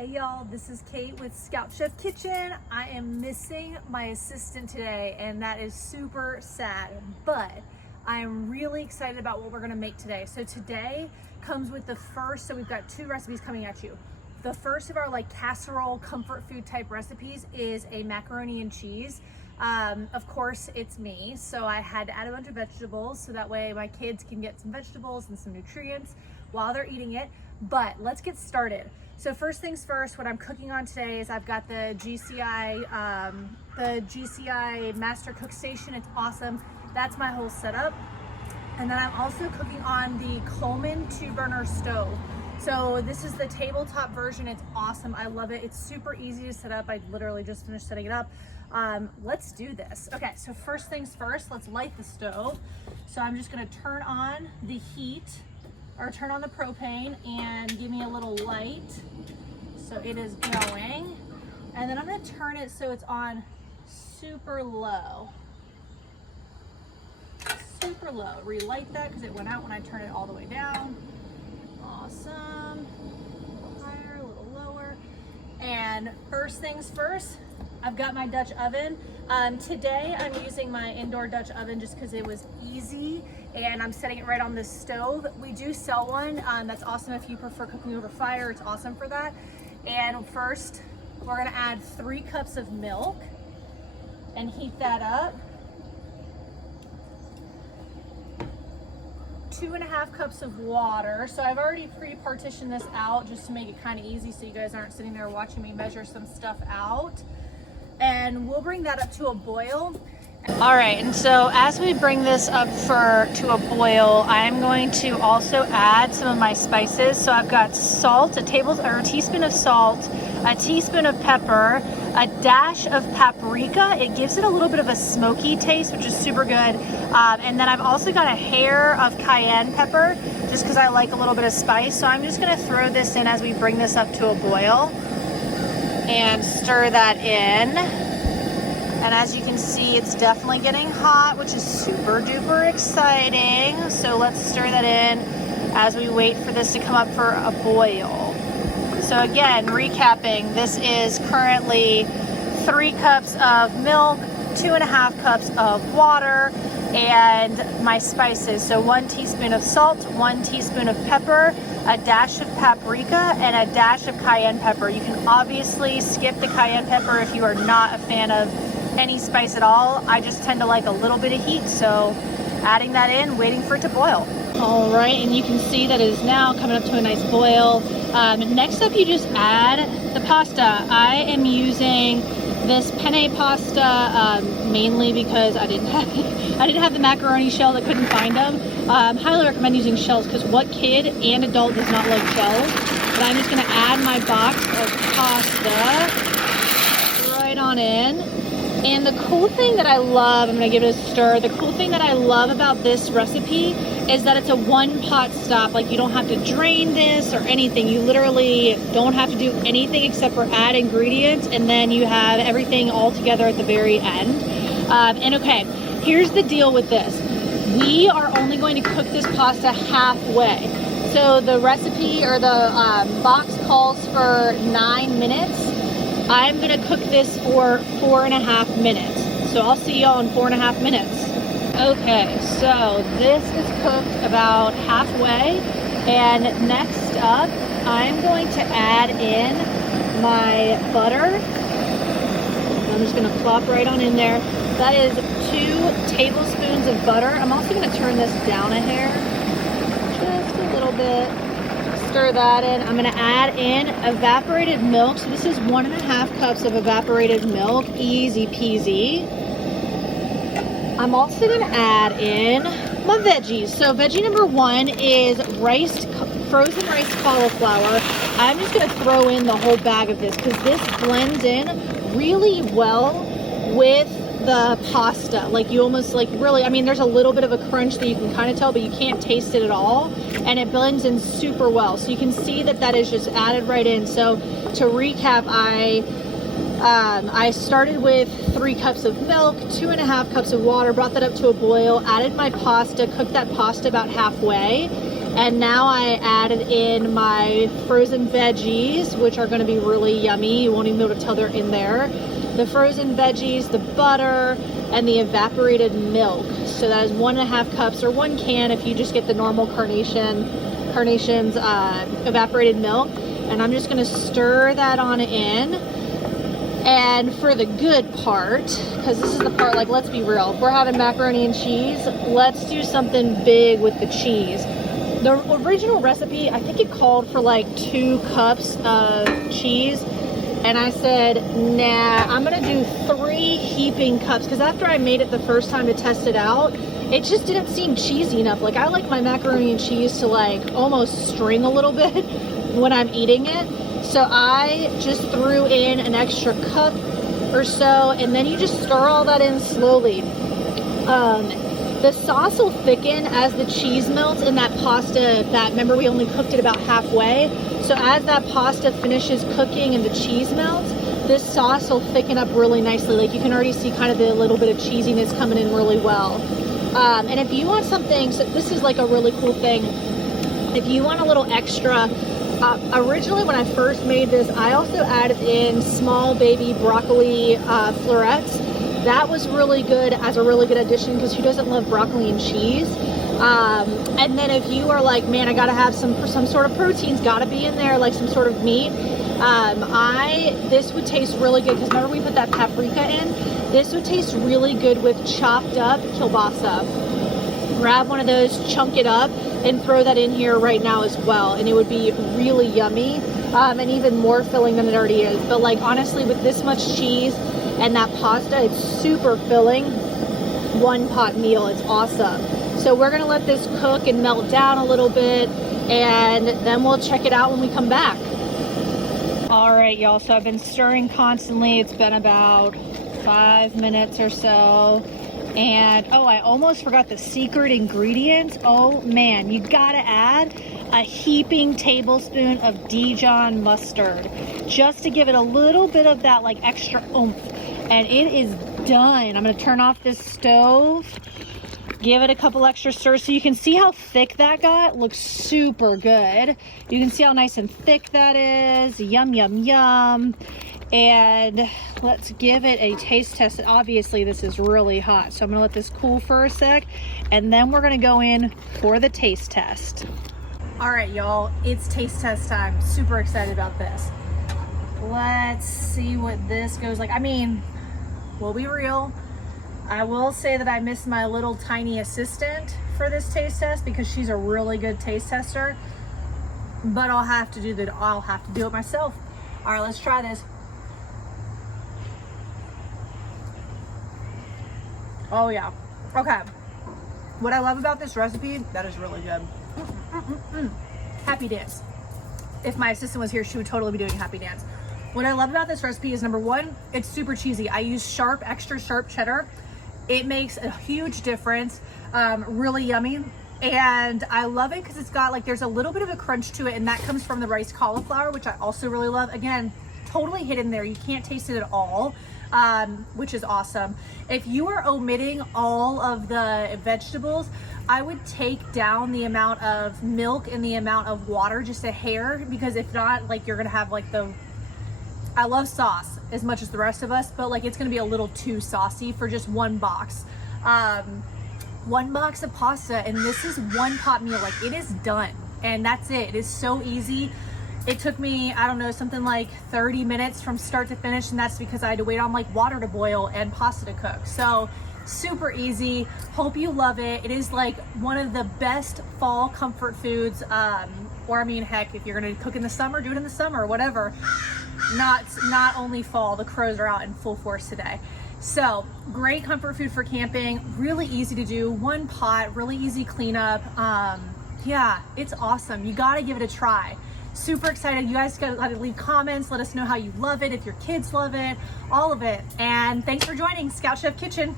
Hey y'all, this is Kate with Scout Chef Kitchen. I am missing my assistant today and that is super sad, but I am really excited about what we're gonna make today. So today comes with the first, so we've got two recipes coming at you. The first of our casserole comfort food type recipes is a macaroni and cheese. Of course it's me, so I had to add a bunch of vegetables so that way my kids can get some vegetables and some nutrients while they're eating it. But let's get started. So first things first, what I'm cooking on today is I've got the GCI Master Cook Station. It's awesome. That's my whole setup. And then I'm also cooking on the Coleman 2-burner stove. So this is the tabletop version. It's awesome. I love it. It's super easy to set up. I literally just finished setting it up. Let's do this. Okay, so first things first, let's light the stove. So I'm just gonna turn on the heat, or turn on the propane and give me a little light. So it is going. And then I'm gonna turn it so it's on super low. Super low. Relight that because it went out when I turned it all the way down. Awesome. A little higher, a little lower. And first things first, I've got my Dutch oven. Today I'm using my indoor Dutch oven just because it was easy and I'm setting it right on this stove. We do sell one. That's awesome if you prefer cooking over fire. It's awesome for that. And first, we're gonna add 3 cups of milk and heat that up. 2.5 cups of water. So I've already pre-partitioned this out just to make it kind of easy so you guys aren't sitting there watching me measure some stuff out. And we'll bring that up to a boil. All right, and so as we bring this up to a boil, I'm going to also add some of my spices. So I've got salt, a teaspoon of salt, a teaspoon of pepper, a dash of paprika. It gives it a little bit of a smoky taste, which is super good. And then I've also got a hair of cayenne pepper, just because I like a little bit of spice. So I'm just gonna throw this in as we bring this up to a boil and stir that in. And as you can see, it's definitely getting hot, which is super duper exciting. So let's stir that in as we wait for this to come up for a boil. So again, recapping, this is currently 3 cups of milk, 2.5 cups of water, and my spices. So 1 teaspoon of salt, 1 teaspoon of pepper, a dash of paprika, and a dash of cayenne pepper. You can obviously skip the cayenne pepper if you are not a fan of any spice at all. I just tend to like a little bit of heat, so adding that in, waiting for it to boil. All right, and you can see that it is now coming up to a nice boil. Next up, you just add the pasta. I am using this penne pasta mainly because I didn't have the macaroni shell. I couldn't find them. Highly recommend using shells because what kid and adult does not like shells? But I'm just gonna add my box of pasta right on in. And the cool thing that I love, I'm gonna give it a stir. The cool thing that I love about this recipe is that it's a 1-pot stop. Like, you don't have to drain this or anything. You literally don't have to do anything except for add ingredients, and then you have everything all together at the very end. And okay, here's the deal with this. We are only going to cook this pasta halfway. So the recipe or the box calls for 9 minutes. I'm gonna cook this for 4.5 minutes. So I'll see y'all in 4.5 minutes. Okay, so this is cooked about halfway. And next up, I'm going to add in my butter. I'm just gonna plop right on in there. That is 2 tablespoons of butter. I'm also gonna turn this down a hair, just a little bit. Stir that in. I'm gonna add in evaporated milk. So this is 1.5 cups of evaporated milk, easy peasy. I'm also gonna add in my veggies. So veggie number 1 is frozen rice cauliflower. I'm just gonna throw in the whole bag of this because this blends in really well with the pasta. Like, you almost really, I mean, there's a little bit of a crunch that you can kind of tell, but you can't taste it at all, and it blends in super well. So you can see that that is just added right in. So to recap, I started with 3 cups of milk, 2.5 cups of water, brought that up to a boil, added my pasta, cooked that pasta about halfway, And now I added in my frozen veggies, which are going to be really yummy. You won't even be able to tell they're in there. The frozen veggies, the butter, and the evaporated milk. So that is 1.5 cups, or 1 can if you just get the normal Carnation's evaporated milk. And I'm just going to stir that on in. And for the good part, because this is the part, like, let's be real, if we're having macaroni and cheese, let's do something big with the cheese. The original recipe, I think it called for like 2 cups of cheese. And I said, nah, I'm gonna do 3 heaping cups, because after I made it the first time to test it out, it just didn't seem cheesy enough. Like, I like my macaroni and cheese to like almost string a little bit when I'm eating it. So I just threw in an extra cup or so, and then you just stir all that in slowly. The sauce will thicken as the cheese melts in that pasta. That, remember, we only cooked it about halfway. So as that pasta finishes cooking and the cheese melts, this sauce will thicken up really nicely. Like, you can already see kind of the little bit of cheesiness coming in really well. And if you want something, so this is like a really cool thing. If you want a little extra, originally when I first made this, I also added in small baby broccoli florets. That was really good as a really good addition, because who doesn't love broccoli and cheese? And then if you are like, man, I gotta have some sort of proteins, gotta be in there, like some sort of meat. This would taste really good, because remember we put that paprika in? This would taste really good with chopped up kielbasa. Grab one of those, chunk it up, and throw that in here right now as well, and it would be really yummy, and even more filling than it already is. But like, honestly, with this much cheese and that pasta, it's super filling. 1 pot meal, it's awesome. So we're gonna let this cook and melt down a little bit, and then we'll check it out when we come back. All right, y'all, so I've been stirring constantly. It's been about 5 minutes or so. And oh, I almost forgot the secret ingredient. Oh man, you gotta add a heaping tablespoon of Dijon mustard, just to give it a little bit of that like extra oomph. And it is done. I'm gonna turn off this stove, give it a couple extra stirs so you can see how thick that got. Looks super good. You can see how nice and thick that is. Yum, yum, yum. And let's give it a taste test. Obviously this is really hot, so I'm gonna let this cool for a sec, and then we're gonna go in for the taste test. All right, y'all, it's taste test time. Super excited about this. Let's see what this goes like. I mean, we'll be real, I will say that I miss my little tiny assistant for this taste test, because she's a really good taste tester, but I'll have to do it myself. All right, let's try this. Oh yeah, okay. What I love about this recipe, that is really good. Happy dance. If my assistant was here, she would totally be doing happy dance. What I love about this recipe is, number 1, it's super cheesy. I use extra sharp cheddar. It makes a huge difference. Really yummy. And I love it because it's got like, there's a little bit of a crunch to it, and that comes from the riced cauliflower, which I also really love. Again, totally hidden there. You can't taste it at all. Which is awesome. If you are omitting all of the vegetables, I would take down the amount of milk and the amount of water just a hair, because if not, like, you're gonna have like I love sauce as much as the rest of us, but like, it's gonna be a little too saucy for just 1 box. 1 box of pasta, and this is 1 pot meal. Like, it is done, and that's it. It is so easy. It took me, I don't know, something like 30 minutes from start to finish, and that's because I had to wait on like water to boil and pasta to cook. So super easy. Hope you love it. It is like one of the best fall comfort foods. Or I mean, heck, if you're gonna cook in the summer, do it in the summer, whatever. Not only fall, the crows are out in full force today. So great comfort food for camping, really easy to do, 1 pot, really easy cleanup. Yeah, it's awesome. You gotta give it a try. Super excited. You guys gotta leave comments, let us know how you love it, if your kids love it, all of it. And thanks for joining Scout Chef Kitchen.